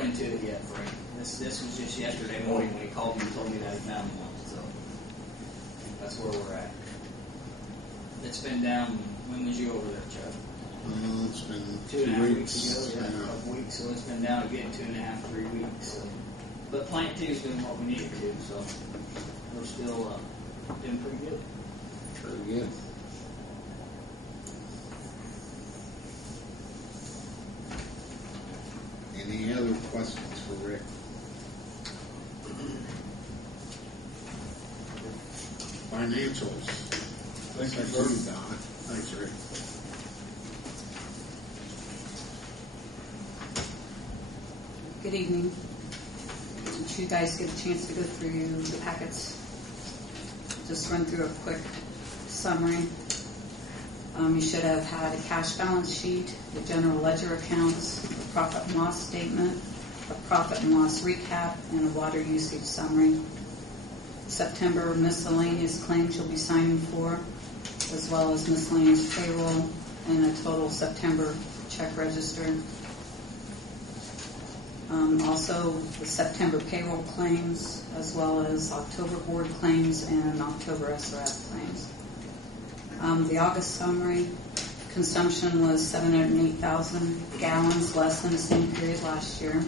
run into it yet, Frank. This was just yesterday morning when he called me and told me that he found one. So that's where we're at. It's been down. When was you over there, Chuck? It's been 2.5 weeks ago. Yeah, a couple weeks. So it's been down again 2.5, 3 weeks. So. But Plant 2 is doing what we need it to. So we're still doing pretty good. Pretty good. Any other questions for Rick? Financials. Thank you, Section sir. Donna. Thanks, Rick. Good evening. Did you guys get a chance to go through the packets? Just run through a quick summary. You should have had a cash balance sheet, the general ledger accounts, a profit and loss statement, a profit and loss recap, and a water usage summary. September miscellaneous claims you'll be signing for, as well as miscellaneous payroll, and a total September check register. Also, the September payroll claims, as well as October board claims and October SRF claims. The August summary, consumption was 708,000 gallons less than the same period last year.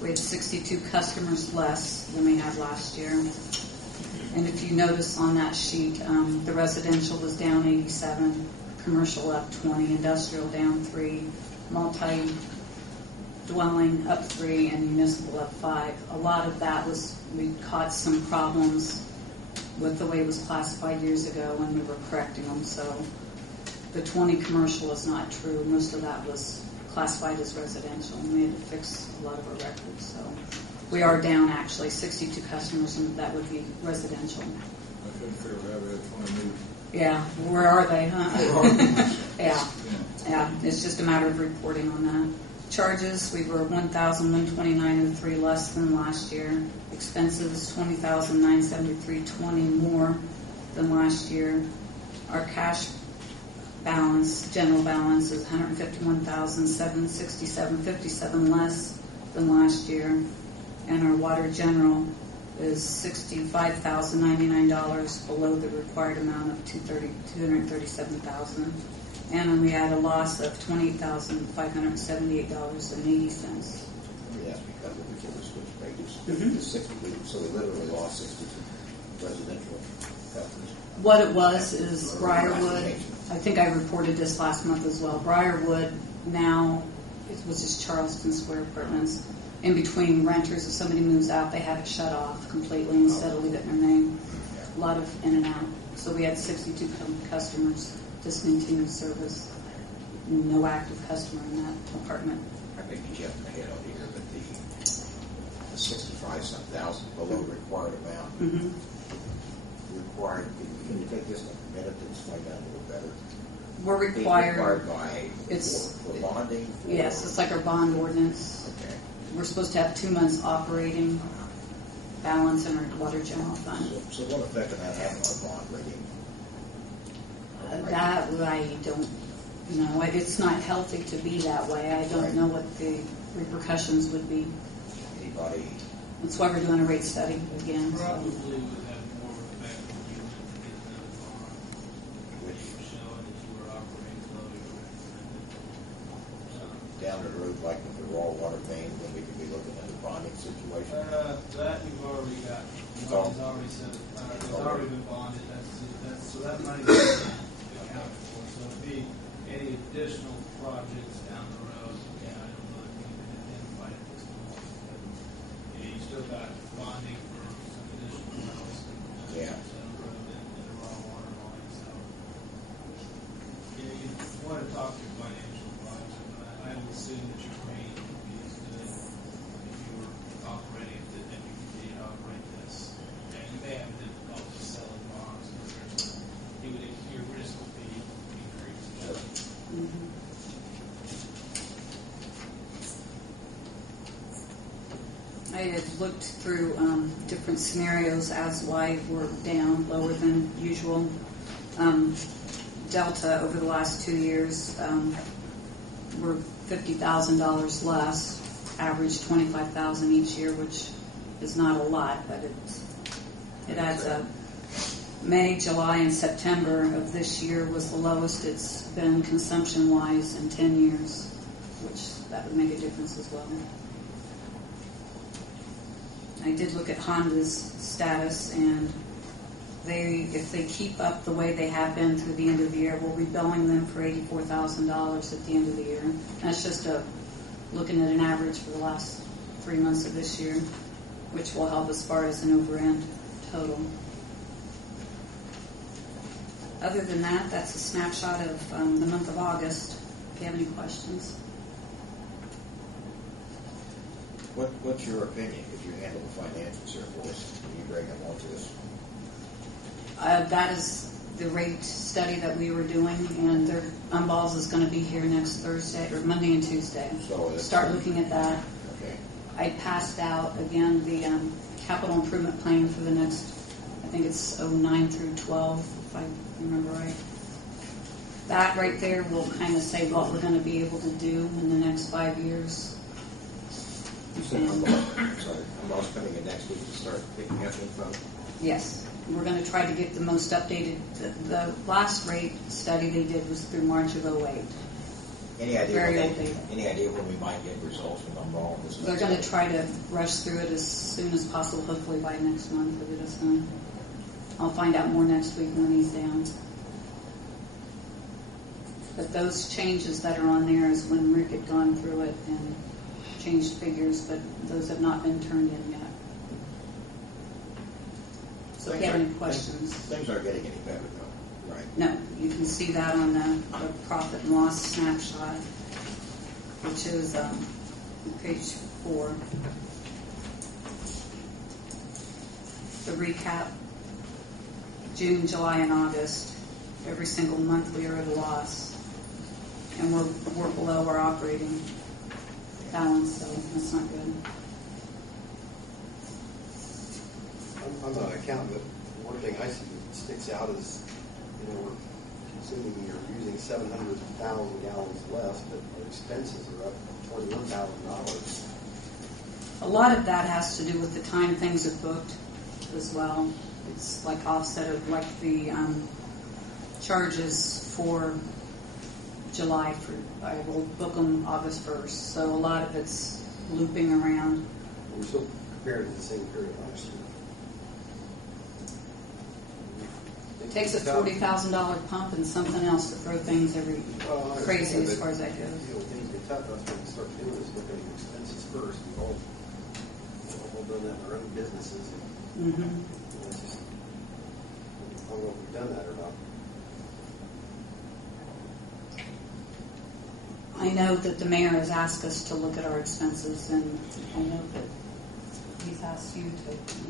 We had 62 customers less than we had last year. And if you notice on that sheet, the residential was down 87, commercial up 20, industrial down 3, multi-dwelling up 3, and municipal up 5. A lot of that was, we caught some problems with the way it was classified years ago when we were correcting them. So the 20 commercial is not true. Most of that was classified as residential, and we had to fix a lot of our records. So we are down actually 62 customers, and that would be residential. I couldn't figure out how we had 20 new. Yeah, where are they, huh? Where are they? Yeah, it's just a matter of reporting on that. Charges, we were 1,129.03 less than last year. Expenses, 20,973.20 more than last year. Our cash balance, general balance, is 151,767.57 less than last year. And our water general is $65,099 below the required amount of $237,000. And we had a loss of $28,578.80. Let me ask because before we switch pages, Mm-hmm. the 60, so we literally lost 62 residential customers. What it was is Briarwood, I think I reported this last month as well, Briarwood now, it was just Charleston Square Apartments. In between renters, if somebody moves out, they have it shut off completely instead of leave it in their name. A lot of in and out. So we had 62 customers discontinued service. No active customer in that apartment. I may be jumping ahead on here, but the 65-some thousand below required amount. Mm-hmm. Required. Can you take just a minute to explain that a little better? We're required by for bonding. Yes, it's like our bond ordinance. Okay. We're supposed to have 2 months operating balance in our water general fund. So what effect can that have on our bond rating? That I don't know. It's not healthy to be that way. I don't know what the repercussions would be. Anybody? That's why we're doing a rate study again. Probably would have more effect when you went to get another bond, Which showing that you were operating low. down the road, like with the raw water main, when we could be looking at the bonding situation? That you've already got. The bond's already set. It's already been bonded. So that money is accounted for. So it'd be any additional projects down the road. Yeah, I don't know if you can identify at this point. But, you still got bonding for some additional wells. Yeah. Down the road and the raw water line. So you want to talk to your financial advisor, but I would assume that your rate would be as good if you were operating, if you continue to operate this. And you may have difficulty selling bonds because your risk would be increased. Mm-hmm. I had looked through different scenarios as why we're down lower than usual. Delta over the last 2 years, we're $50,000 less. average 25,000 each year, which is not a lot, but it adds up. May, July, and September of this year was the lowest it's been consumption-wise in 10 years, which that would make a difference as well. I did look at Honda's status, and if they keep up the way they have been through the end of the year, we'll be billing them for $84,000 at the end of the year. That's just looking at an average for the last 3 months of this year, which will help as far as an over-end total. Other than that, that's a snapshot of the month of August. If you have any questions. What's your opinion if you handle the financials here for us? Can you bring them on to us? That is the rate study that we were doing, and their Unballs is going to be here next Thursday, or Monday and Tuesday. So start looking at that. Okay. I passed out, again, the capital improvement plan for the next, I think it's 09 through 12, if I remember right. That right there will kind of say what we're going to be able to do in the next 5 years. You said Unballs coming in next week to start picking up info? Yes. We're going to try to get the most updated. The last rate study they did was through March of 08. Any idea? Very old data. Any idea when we might get results from Unballs? They're going to try to rush through it as soon as possible, hopefully by next month. If it is done. I'll find out more next week when he's down. But those changes that are on there is when Rick had gone through it and changed figures, but those have not been turned in yet. So if you have any questions. Things aren't getting any better, though, right? No, you can see that on the profit and loss snapshot, which is page 4. The recap, June, July, and August. Every single month we are at a loss. And we're below our operating balance, so that's not good. I'm not an accountant, but one thing I see that sticks out is, we're consuming or using 700,000 gallons less, but our expenses are up $21,000. A lot of that has to do with the time things are booked as well. It's like offset of like the charges for July. I will book them August 1st, so a lot of it's looping around. We're still compared to the same period last year. It takes a $40,000 pump and something else to throw things crazy as far as that goes. Things get tough. That's what we start doing is looking at expenses first. We've all done that in our own businesses. Mm-hmm. I don't know if we've done that or not. I know that the mayor has asked us to look at our expenses, and I know that he's asked you to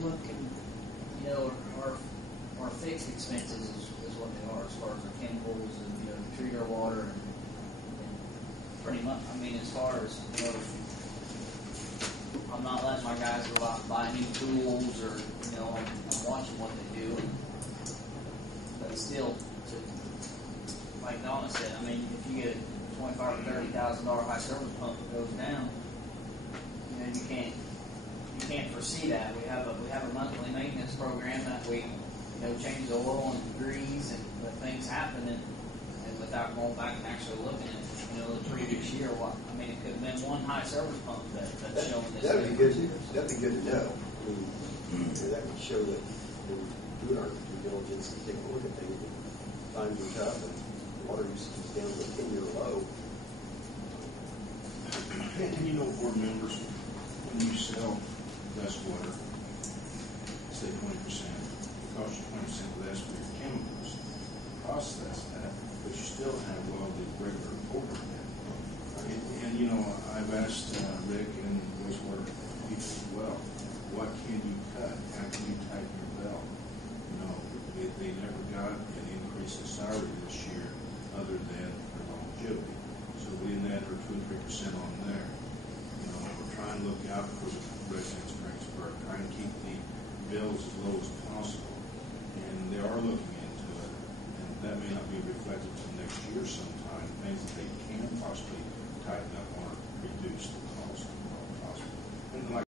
look. And Our fixed expenses is what they are as far as our chemicals and treat our water and pretty much. I mean, as far as I'm not letting my guys go out and buy new tools or I'm watching what they do. But still, like Donna said, I mean, if you get a $25,000 or $30,000 high service pump that goes down, you can't foresee that. We have a monthly maintenance program that we change the oil and degrees and let things happen and without going back and actually looking at the previous year. It could have been one high service pump that's showing this. That'd be good. That'd be good to know. I mean, that would show that we're doing our due diligence and taking a look at things. Times are tough and water usage is down to a 10-year low. And board members, when you sell less water, say 20%, it costs you 20% less for your chemicals. It costs less that, but you still have all the regular overhead. And I've asked Rick and wastewater people as well, what can you cut? How can you tighten your belt? They never got an increase in salary this year other than their longevity. So we didn't add 2 or 3% on there. We're trying to look out for the residents of Greensburg, trying to keep the bills as low as possible. And they are looking into it. And that may not be reflected until next year sometime. Things that they can possibly tighten up or reduce the cost involved.